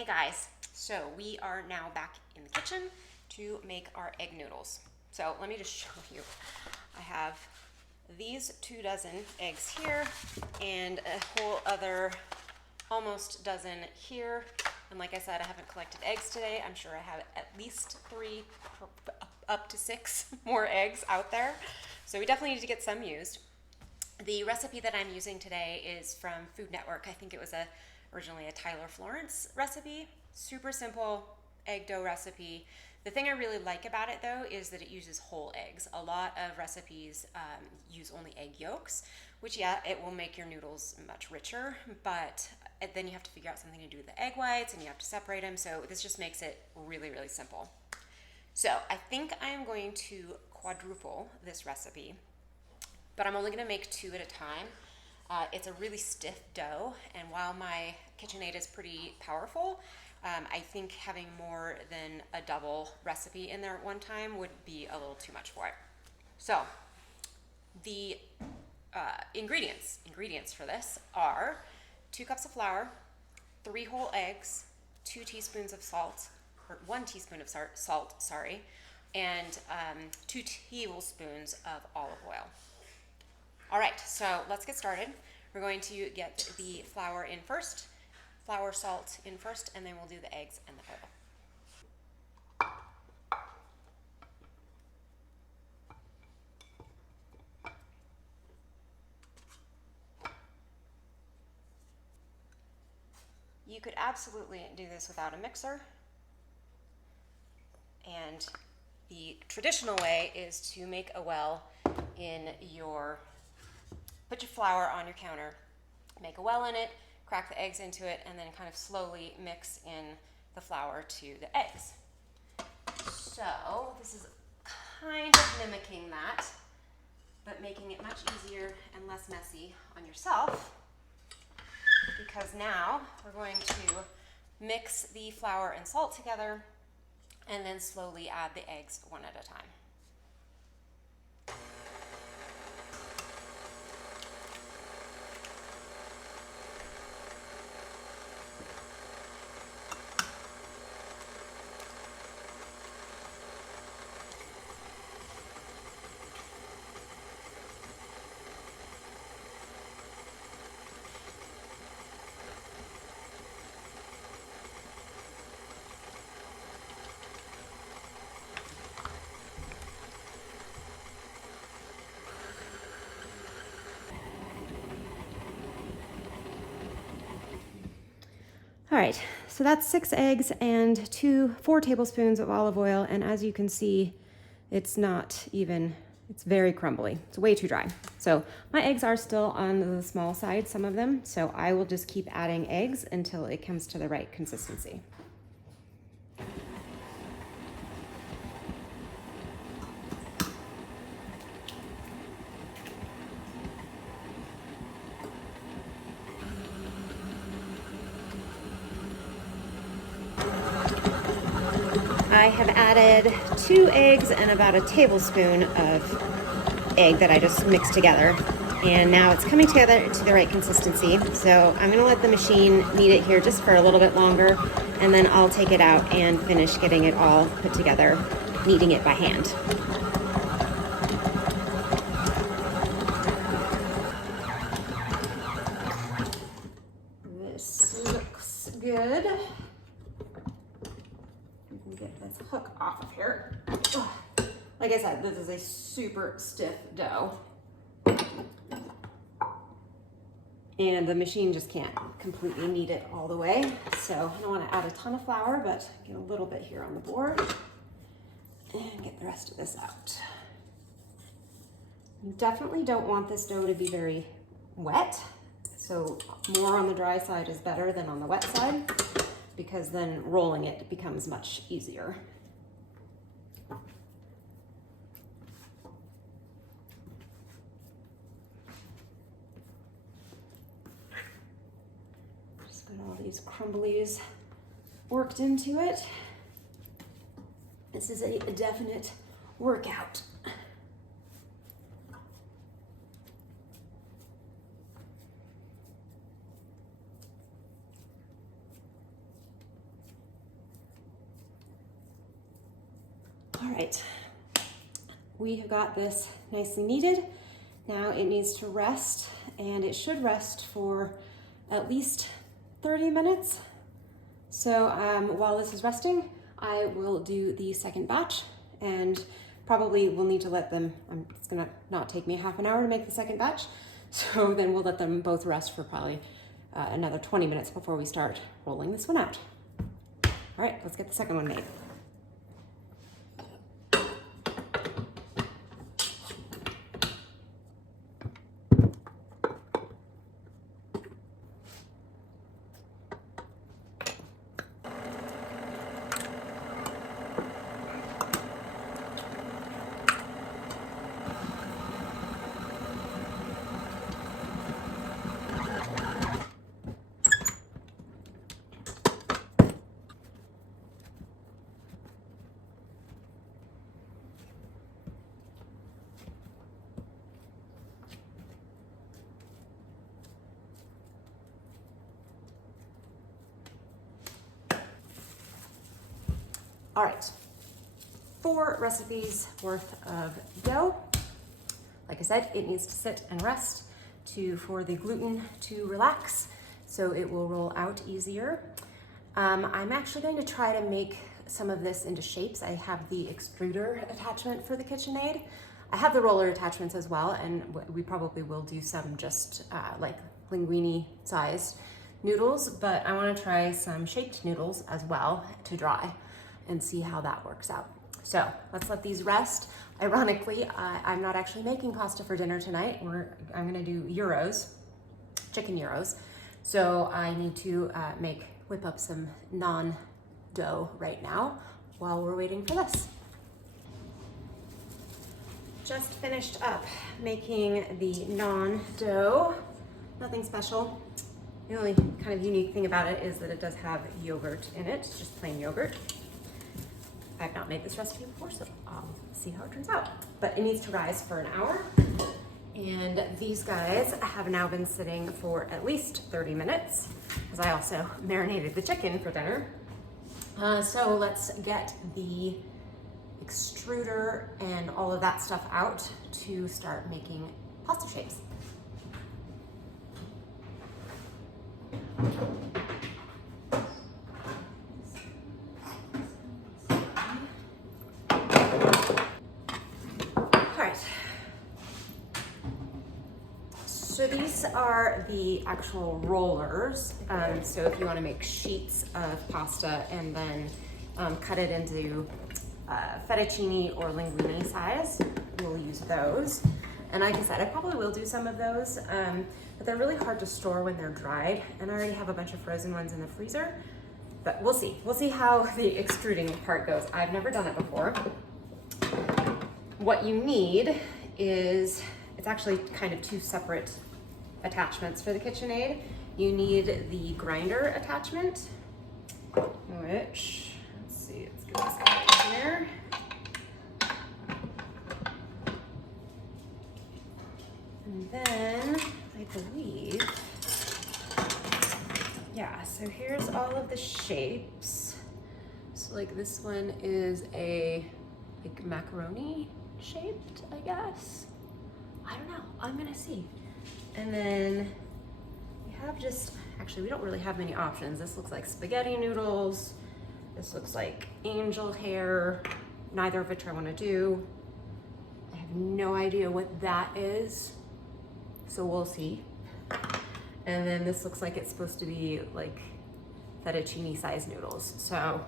Hey guys, so we are now back in the kitchen to make our egg noodles. So let me just show you. I have these 2 dozen eggs here and a whole other almost dozen here. And like I said, I haven't collected eggs today. I'm sure I have at least 3 up to 6 more eggs out there. So we definitely need to get some used. The recipe that I'm using today is from Food Network. I think it was originally a Tyler Florence recipe. Super simple egg dough recipe. The thing I really like about it though is that it uses whole eggs. A lot of recipes use only egg yolks, which yeah, it will make your noodles much richer, but then you have to figure out something to do with the egg whites and you have to separate them. So this just makes it really, really simple. So I think I am going to quadruple this recipe, but I'm only gonna make 2 at a time. It's a really stiff dough, and while my KitchenAid is pretty powerful, I think having more than a double recipe in there at one time would be a little too much for it. So the ingredients for this are 2 cups of flour, 3 whole eggs, 2 teaspoons of salt, or 1 teaspoon of salt, and 2 tablespoons of olive oil. All right, so let's get started. We're going to get the flour in first, salt in first, and then we'll do the eggs and the oil. You could absolutely do this without a mixer. And the traditional way is to make a well put your flour on your counter, make a well in it, crack the eggs into it, and then kind of slowly mix in the flour to the eggs. So this is kind of mimicking that, but making it much easier and less messy on yourself, because now we're going to mix the flour and salt together and then slowly add the eggs one at a time. All right, so that's 6 eggs and 4 tablespoons of olive oil. And as you can see, it's very crumbly. It's way too dry. So my eggs are still on the small side, some of them. So I will just keep adding eggs until it comes to the right consistency. I have added 2 eggs and about a tablespoon of egg that I just mixed together. And now it's coming together to the right consistency. So I'm gonna let the machine knead it here just for a little bit longer, and then I'll take it out and finish getting it all put together, kneading it by hand. This looks good. Get this hook off of here. Like I said, this is a super stiff dough. And the machine just can't completely knead it all the way. So I don't want to add a ton of flour, but get a little bit here on the board and get the rest of this out. You definitely don't want this dough to be very wet. So more on the dry side is better than on the wet side, because then rolling it becomes much easier. Just got all these crumblies worked into it. This is a definite workout. right, we have got this nicely kneaded. Now it needs to rest, and it should rest for at least 30 minutes. So while this is resting, I will do the second batch, and probably we'll need to let them, it's gonna not take me half an hour to make the second batch, so then we'll let them both rest for probably another 20 minutes before we start rolling this one out. All right, let's get the second one made. All right, 4 recipes worth of dough. Like I said, it needs to sit and rest for the gluten to relax, so it will roll out easier. I'm actually going to try to make some of this into shapes. I have the extruder attachment for the KitchenAid. I have the roller attachments as well, and we probably will do some just like linguine sized noodles, but I want to try some shaped noodles as well to dry and see how that works out. So let's let these rest. Ironically, I'm not actually making pasta for dinner tonight. I'm gonna do gyros, chicken gyros. So I need to whip up some naan dough right now while we're waiting for this. Just finished up making the naan dough. Nothing special. The only kind of unique thing about it is that it does have yogurt in it, just plain yogurt. I've not made this recipe before, so I'll see how it turns out. But it needs to rise for an hour. And these guys have now been sitting for at least 30 minutes, because I also marinated the chicken for dinner. So let's get the extruder and all of that stuff out to start making pasta shapes. So these are the actual rollers. So if you want to make sheets of pasta and then cut it into fettuccine or linguine size, we'll use those. And like I said, I probably will do some of those, but they're really hard to store when they're dried. And I already have a bunch of frozen ones in the freezer, but we'll see. We'll see how the extruding part goes. I've never done it before. What you need is, it's actually kind of 2 separate attachments for the KitchenAid. You need the grinder attachment, which, let's see, let's get this out in here. And then I believe, yeah, so here's all of the shapes. So like this one is a like macaroni shaped, I guess. I don't know, I'm gonna see. And then we have actually we don't really have many options. This looks like spaghetti noodles. This looks like angel hair. Neither of which I wanna do. I have no idea what that is, so we'll see. And then this looks like it's supposed to be like fettuccine sized noodles. So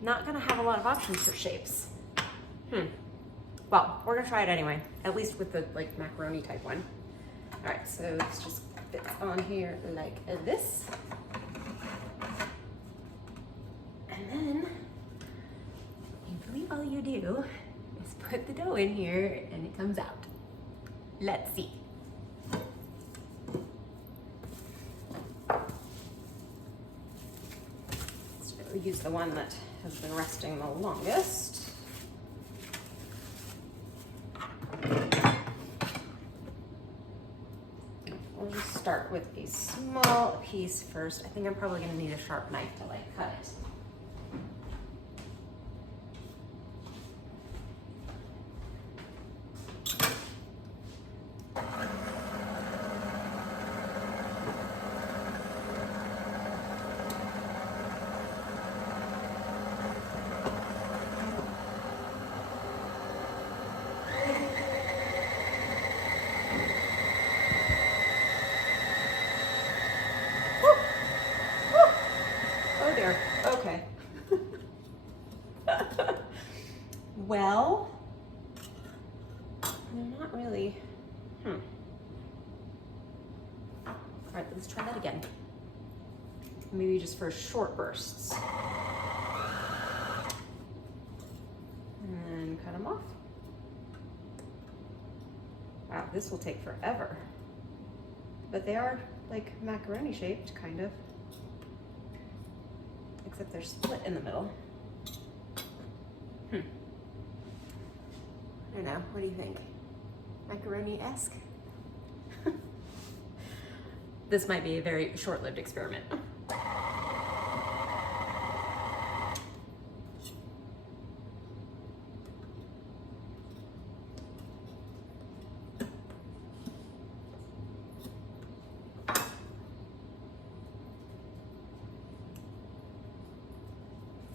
not gonna have a lot of options for shapes. Well, we're gonna try it anyway, at least with the like macaroni type one. All right, so this just fits on here like this. And then usually all you do is put the dough in here and it comes out. Let's see. So we'll use the one that has been resting the longest. We'll just start with a small piece first. I think I'm probably gonna need a sharp knife to like cut it. there. Okay. Well, they're not really, All right, let's try that again. Maybe just for short bursts. And then cut them off. Wow, this will take forever. But they are like macaroni shaped, kind of. Except they're split in the middle. I don't know, what do you think? Macaroni-esque? This might be a very short-lived experiment.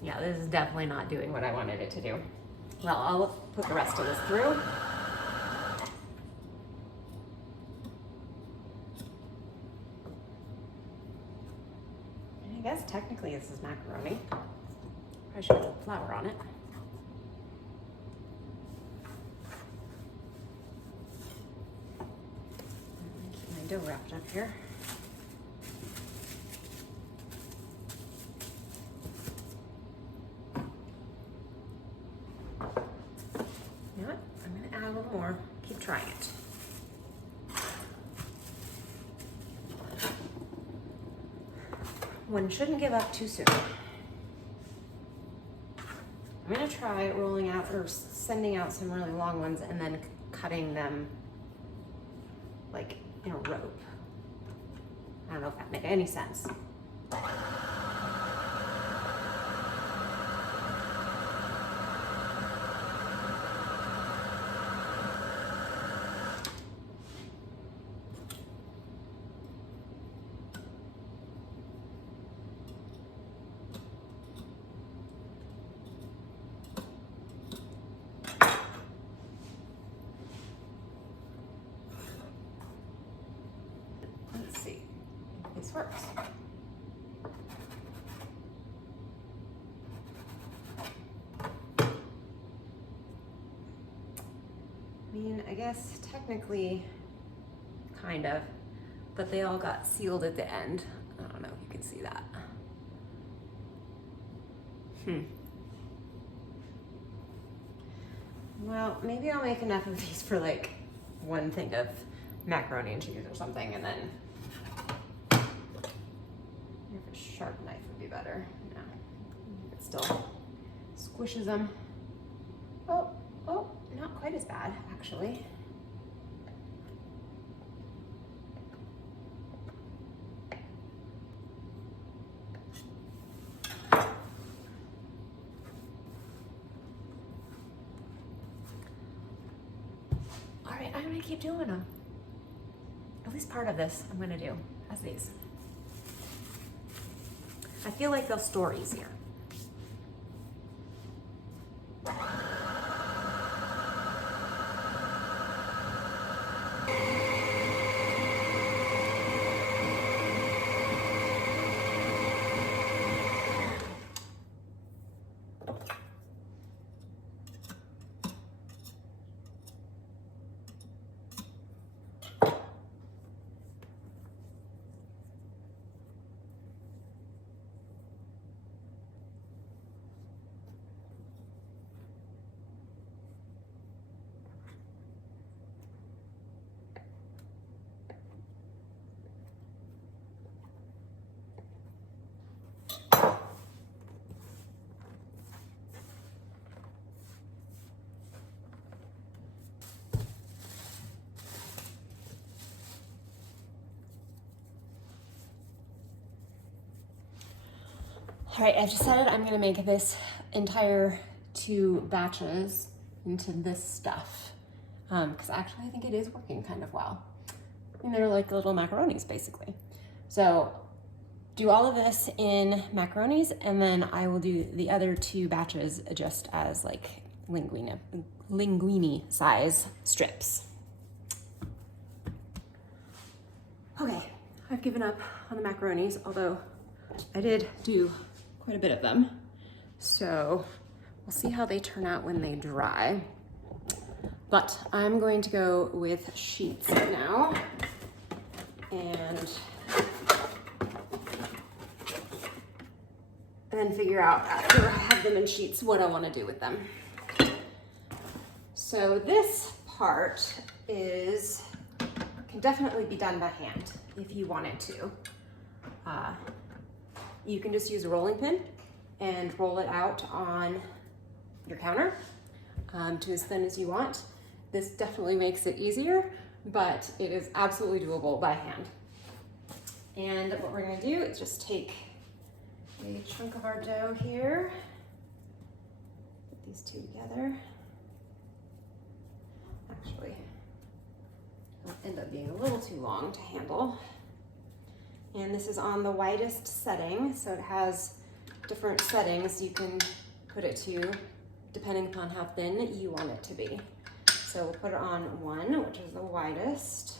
Yeah, this is definitely not doing what I wanted it to do. Well, I'll put the rest of this through. I guess technically this is macaroni. I should put flour on it. Keep my dough wrapped up here. You know what? I'm going to add a little more. Keep trying it. One shouldn't give up too soon. I'm gonna try rolling out or sending out some really long ones and then cutting them like in a rope. I don't know if that makes any sense. Let's see if this works. I mean, I guess technically, kind of, but they all got sealed at the end. I don't know if you can see that. Well, maybe I'll make enough of these for like one thing of macaroni and cheese or something, and then if a sharp knife would be better. No, it still squishes them. Oh, not quite as bad, actually. All right, I'm gonna keep doing them. At least part of this I'm gonna do as these. I feel like they'll store easier. All right, I've decided I'm gonna make this entire 2 batches into this stuff. Because actually I think it is working kind of well. And they're like little macaronis basically. So do all of this in macaronis, and then I will do the other 2 batches just as like linguine size strips. Okay, I've given up on the macaronis, although I did do quite a bit of them. So we'll see how they turn out when they dry. But I'm going to go with sheets now. And then figure out after I have them in sheets what I want to do with them. So this part can definitely be done by hand if you wanted to. You can just use a rolling pin and roll it out on your counter to as thin as you want. This definitely makes it easier, but it is absolutely doable by hand. And what we're gonna do is just take a chunk of our dough here, put these two together. Actually, it'll end up being a little too long to handle. And this is on the widest setting, so it has different settings you can put it to depending upon how thin you want it to be. So we'll put it on 1, which is the widest,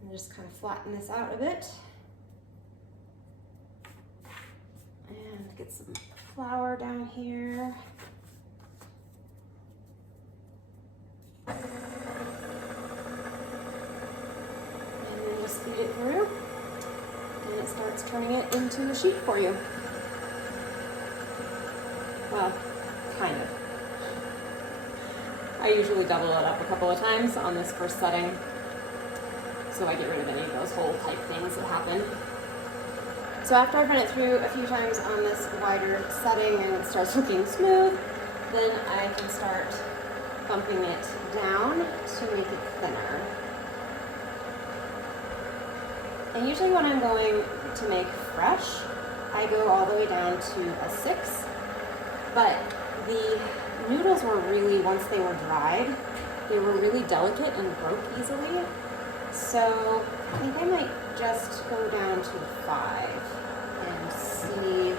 and just kind of flatten this out a bit. And get some flour down here. And then just feed it through, and it starts turning it into a sheet for you. Well, kind of. I usually double it up a couple of times on this first setting, so I get rid of any of those hole type things that happen. So after I've run it through a few times on this wider setting and it starts looking smooth, then I can start bumping it down to make it thinner. And usually when I'm going to make fresh, I go all the way down to a 6, but the noodles were really, once they were dried, they were really delicate and broke easily. So I think I might just go down to 5 and see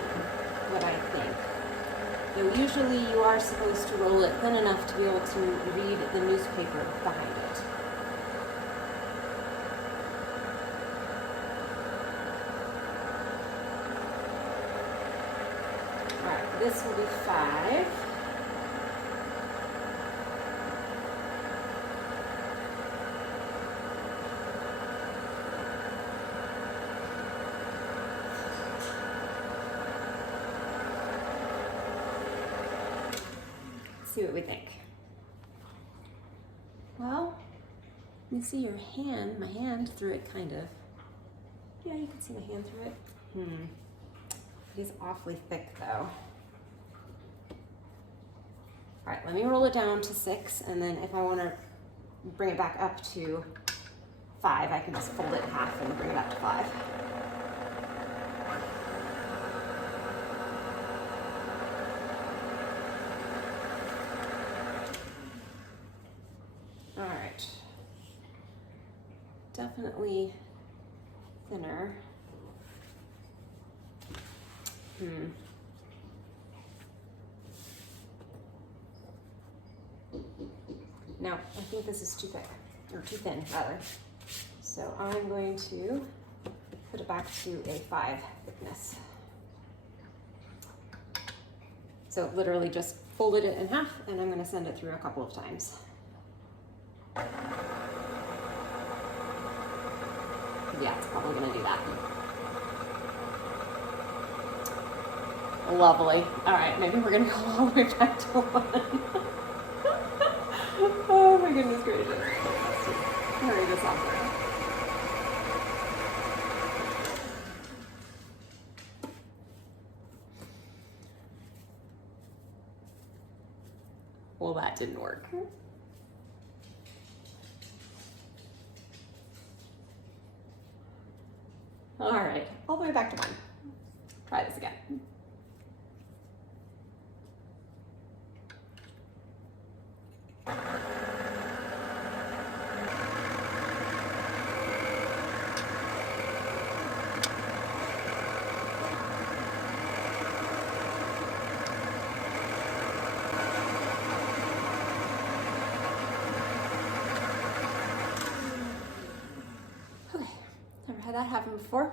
what I think. Though usually you are supposed to roll it thin enough to be able to read the newspaper behind it. Alright, this will be 5. See what we think. Well, you see your hand, my hand through it kind of. Yeah, you can see my hand through it. It is awfully thick though. All right, let me roll it down to 6, and then if I want to bring it back up to 5, I can just fold it in half and bring it up to 5. Definitely thinner. No, I think this is too thick, or too thin rather. So I'm going to put it back to a 5 thickness. So literally just folded it in half, and I'm going to send it through a couple of times. Yeah, it's probably going to do that. Lovely. All right, maybe we're going to go all the way back to 1. Oh my goodness gracious. Let's hurry this up. Well, that didn't work. All right, all the way back to 1. Try this again. Never had that happen before.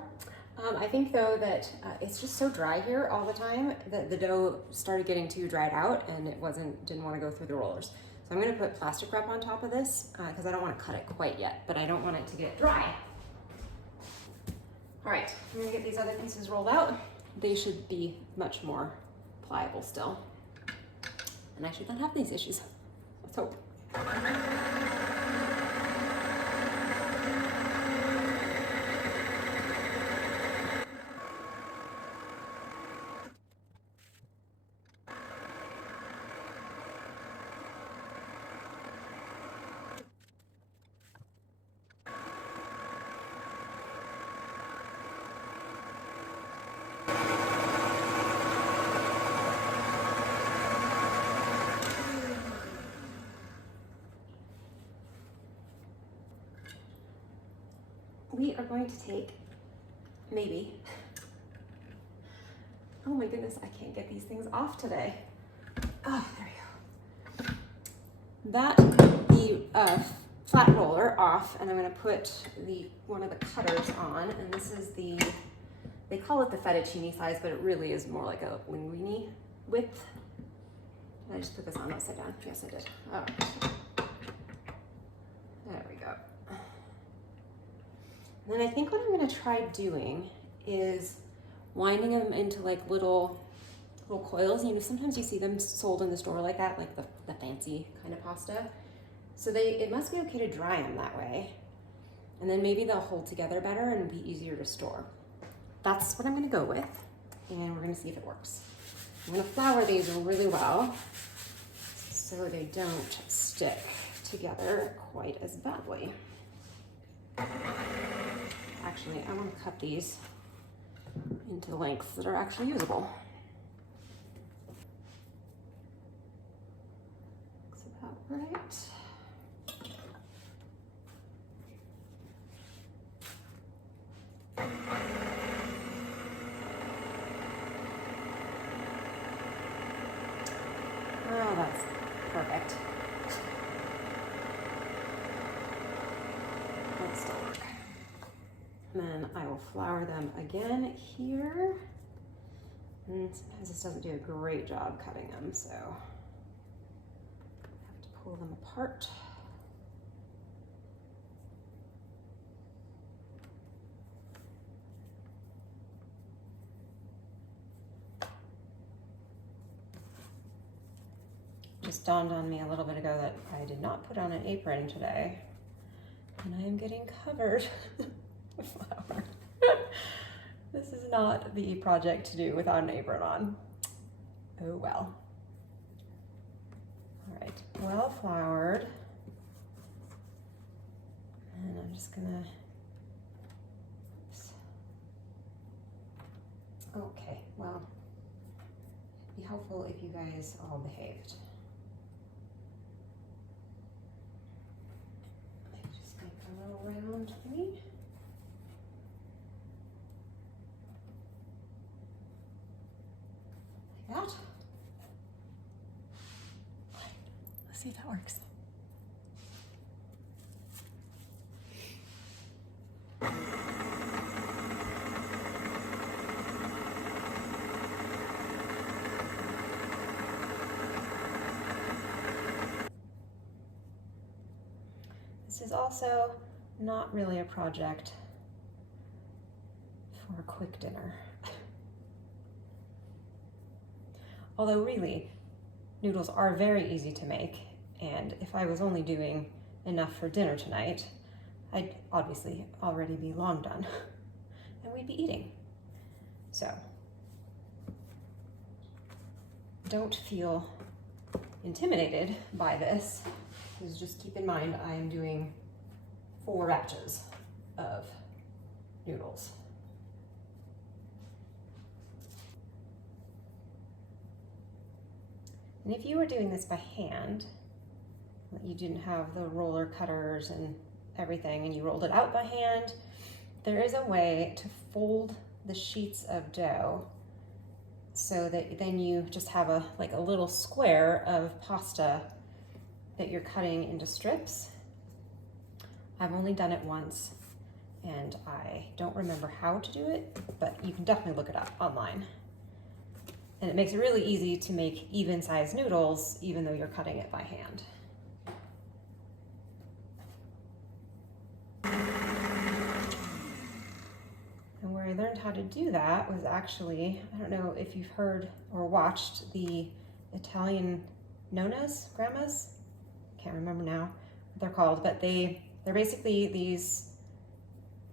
I think though that it's just so dry here all the time that the dough started getting too dried out and it didn't want to go through the rollers. So I'm going to put plastic wrap on top of this because I don't want to cut it quite yet, but I don't want it to get dry. All right, I'm going to get these other pieces rolled out. They should be much more pliable still. And I should not have these issues. Let's hope. We are going to take maybe, oh my goodness, I can't get these things off today. Oh, there we go. That, the flat roller off, and I'm gonna put one of the cutters on, and this is they call it the fettuccine size, but it really is more like a linguine width. Did I just put this on upside down? Yes, I did. Oh. There we go. And then I think what I'm going to try doing is winding them into like little coils. You know, sometimes you see them sold in the store like that, like the fancy kind of pasta. So it must be okay to dry them that way. And then maybe they'll hold together better and be easier to store. That's what I'm going to go with, and we're going to see if it works. I'm going to flour these really well so they don't stick together quite as badly. Actually, I want to cut these into lengths that are actually usable. Looks about right. Oh, that's perfect. That'll still work. And then I will flour them again here. And sometimes this doesn't do a great job cutting them, so I have to pull them apart. Just dawned on me a little bit ago that I did not put on an apron today, and I am getting covered with flour. This is not the project to do without an apron on. Oh well. All right, well floured. And I'm just gonna, okay, well, it'd be helpful if you guys all behaved. Just make a little round thingy. Like that. Let's see if that works. This is also not really a project for a quick dinner. Although really, noodles are very easy to make, and if I was only doing enough for dinner tonight, I'd obviously already be long done, and we'd be eating. So, don't feel intimidated by this. Just keep in mind I am doing 4 batches of noodles. And if you were doing this by hand, you didn't have the roller cutters and everything, and you rolled it out by hand, there is a way to fold the sheets of dough so that then you just have a little square of pasta that you're cutting into strips. I've only done it once, and I don't remember how to do it, but you can definitely look it up online. And it makes it really easy to make even-sized noodles, even though you're cutting it by hand. And where I learned how to do that was actually, I don't know if you've heard or watched the Italian nonas, grandmas, can't remember now what they're called, but they're basically these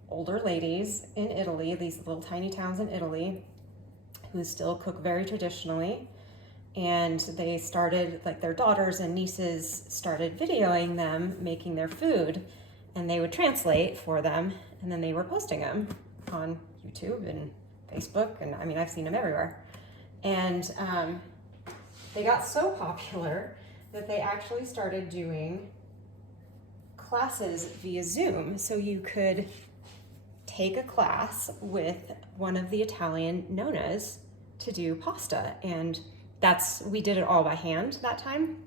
older ladies in Italy, these little tiny towns in Italy, who still cook very traditionally. And they started, like their daughters and nieces started videoing them making their food, and they would translate for them, and then they were posting them on YouTube and Facebook, and I mean, I've seen them everywhere. And they got so popular that they actually started doing classes via Zoom. So you could take a class with one of the Italian nonas to do pasta. And we did it all by hand that time.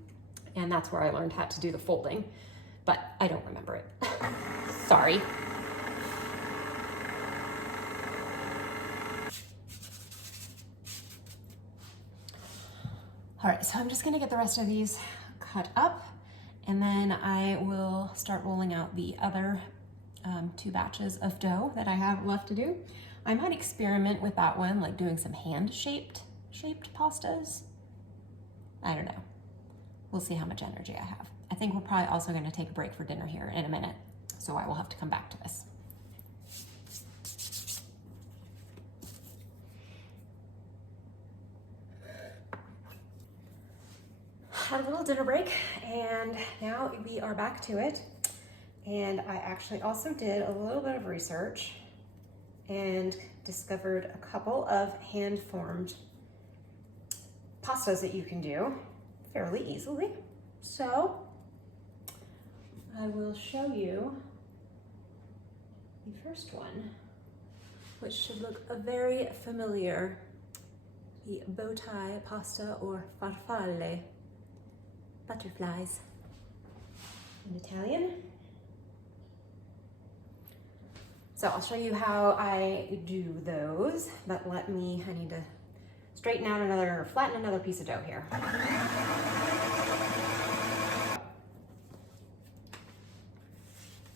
And that's where I learned how to do the folding, but I don't remember it. Sorry. All right, so I'm just gonna get the rest of these cut up, and then I will start rolling out the other 2 batches of dough that I have left to do. I might experiment with that one, like doing some hand-shaped pastas. I don't know. We'll see how much energy I have. I think we're probably also gonna take a break for dinner here in a minute, so I will have to come back to this. Had a little dinner break, and now we are back to it. And I actually also did a little bit of research and discovered a couple of hand-formed pastas that you can do fairly easily. So I will show you the first one, which should look very familiar. The bow tie pasta, or farfalle, butterflies in Italian. So I'll show you how I do those, but I need to straighten out or flatten another piece of dough here. All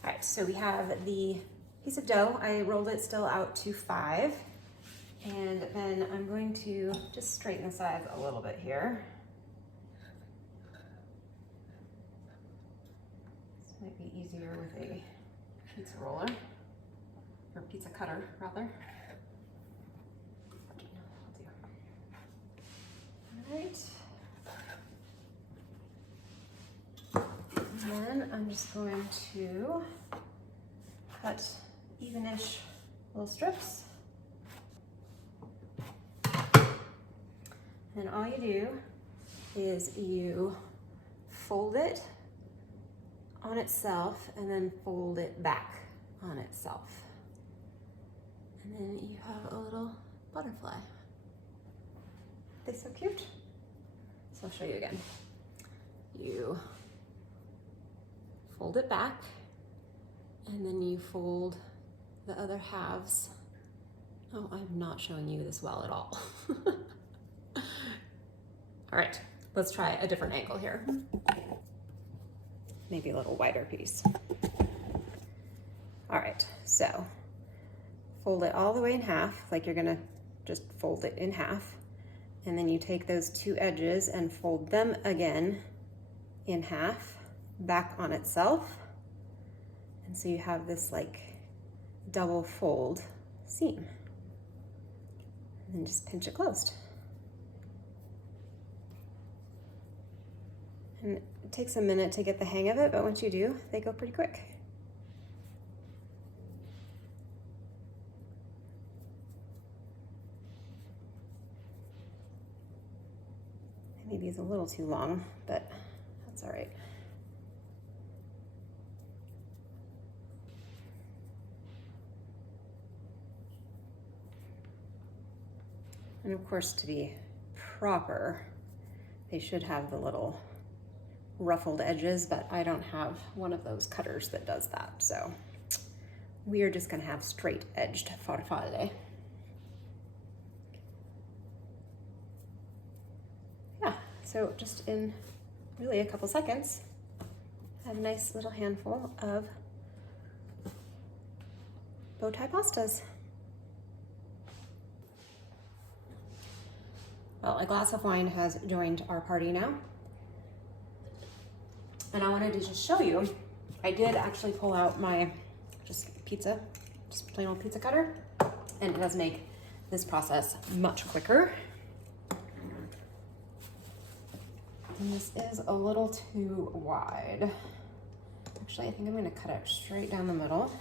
right, so we have the piece of dough. I rolled it still out to 5, and then I'm going to just straighten the sides a little bit here. This might be easier with a pizza roller, or pizza cutter rather. All right. And then I'm just going to cut even-ish little strips. And all you do is you fold it on itself and then fold it back on itself. And then you have a little butterfly. They're so cute. So I'll show you again. You fold it back, and then you fold the other halves. Oh, I'm not showing you this well at all. All right, let's try a different angle here. Maybe a little wider piece. All right, so fold it all the way in half, like you're gonna just fold it in half. And then you take those 2 edges and fold them again in half, back on itself. And so you have this like double fold seam. And then just pinch it closed. And it takes a minute to get the hang of it, but once you do, they go pretty quick. Maybe it's a little too long, but that's all right. And of course, to be proper, they should have the little ruffled edges, but I don't have one of those cutters that does that. So we are just gonna have straight edged farfalle. Yeah, so just in really a couple seconds, I have a nice little handful of bow tie pastas. Well, a glass of wine has joined our party now. And I wanted to just show you, I did actually pull out my just plain old pizza cutter, and it does make this process much quicker. And this is a little too wide. Actually, I think I'm gonna cut it straight down the middle.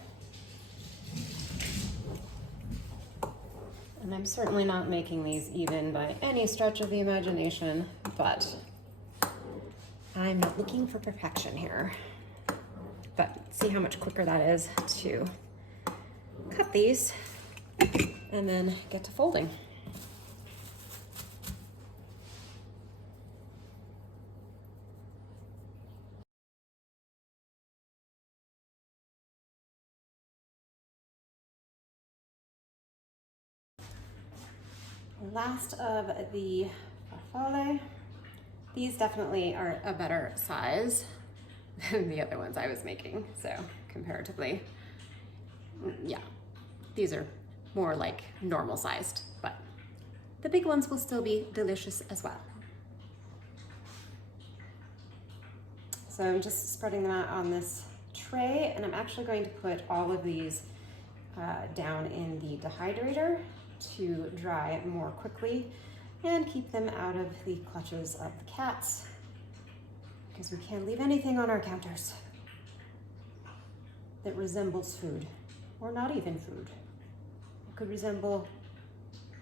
And I'm certainly not making these even by any stretch of the imagination, but I'm not looking for perfection here. But see how much quicker that is to cut these and then get to folding. Last of the farfalle. These definitely are a better size than the other ones I was making, so comparatively, yeah, these are more like normal sized, but the big ones will still be delicious as well. So I'm just spreading them out on this tray, and I'm actually going to put all of these down in the dehydrator to dry more quickly and keep them out of the clutches of the cats, because we can't leave anything on our counters that resembles food, or not even food. It could resemble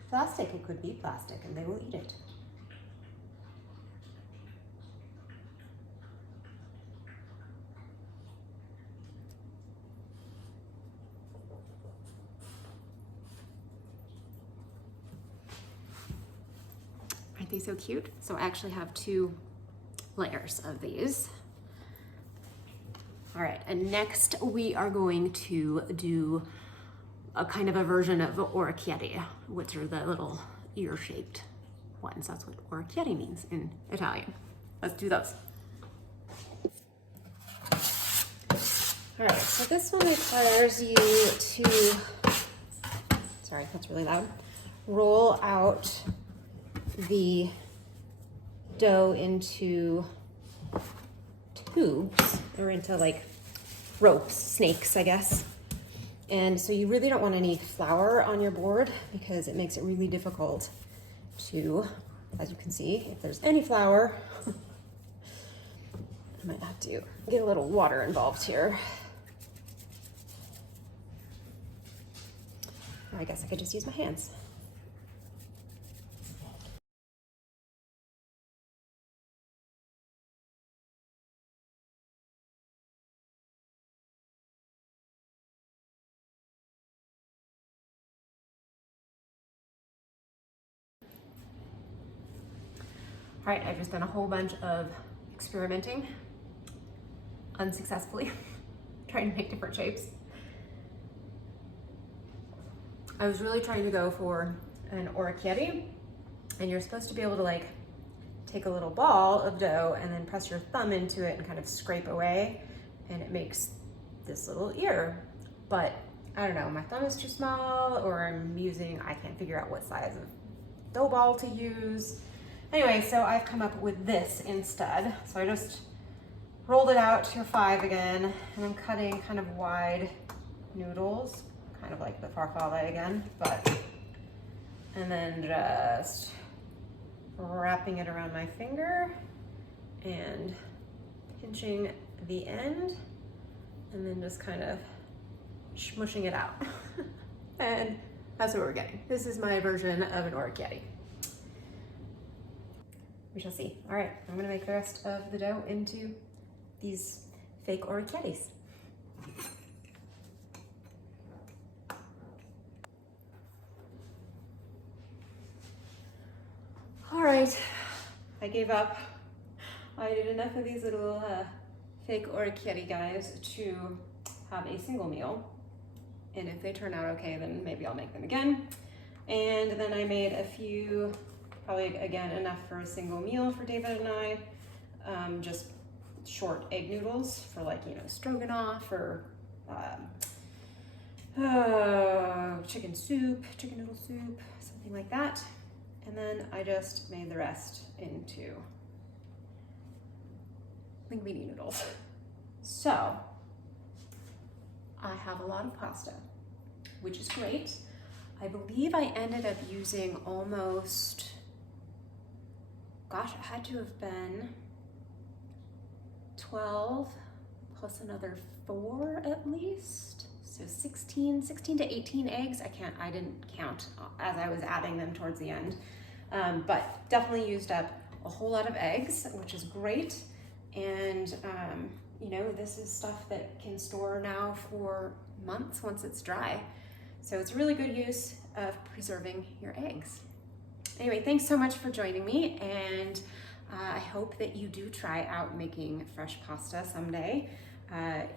plastic, it could be plastic, and they will eat it. Aren't they so cute? So I actually have 2 layers of these. All right, and next we are going to do a kind of a version of orecchiette, which are the little ear-shaped ones. That's what orecchiette means in Italian. Let's do those. All right, so this one requires you to, sorry, that's really loud, roll out the dough into tubes, or into like ropes, snakes, I guess. And so you really don't want any flour on your board, because it makes it really difficult to, as you can see, if there's any flour, I might have to get a little water involved here. Or I guess I could just use my hands. All right, I've just done a whole bunch of experimenting, unsuccessfully, trying to make different shapes. I was really trying to go for an orecchiette, and you're supposed to be able to like take a little ball of dough and then press your thumb into it and kind of scrape away, and it makes this little ear. But I don't know, my thumb is too small, or I can't figure out what size of dough ball to use. Anyway, so I've come up with this instead. So I just rolled it out to 5 again, and I'm cutting kind of wide noodles, kind of like the farfalle again, and then just wrapping it around my finger and pinching the end, and then just kind of smushing it out. And that's what we're getting. This is my version of an orecchiette. We shall see. All right, I'm gonna make the rest of the dough into these fake orecchiettes. All right, I gave up. I did enough of these little fake orecchiette guys to have a single meal. and if they turn out okay, then maybe I'll make them again. And then I made a few, probably again enough for a single meal for David and I, just short egg noodles for like, you know, stroganoff or chicken noodle soup, something like that. And then I just made the rest into linguine noodles. So I have a lot of pasta, which is great. I believe I ended up using almost, gosh, it had to have been 12 plus another 4 at least. So 16 to 18 eggs. I didn't count as I was adding them towards the end. But definitely used up a whole lot of eggs, which is great. And you know, this is stuff that can store now for months once it's dry. So it's really good use of preserving your eggs. Anyway, thanks so much for joining me, and I hope that you do try out making fresh pasta someday.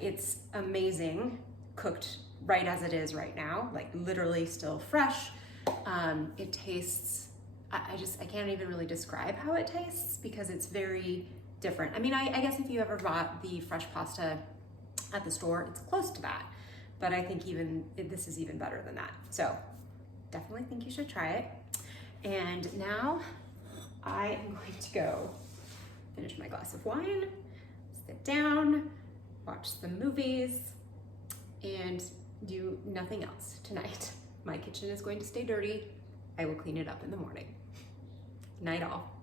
It's amazing, cooked right as it is right now, like literally still fresh. It tastes, I can't even really describe how it tastes because it's very different. I mean, I guess if you ever bought the fresh pasta at the store, it's close to that. But I think this is even better than that. So definitely think you should try it. And now I am going to go finish my glass of wine, sit down, watch some movies, and do nothing else tonight. My kitchen is going to stay dirty. I will clean it up in the morning. Night all.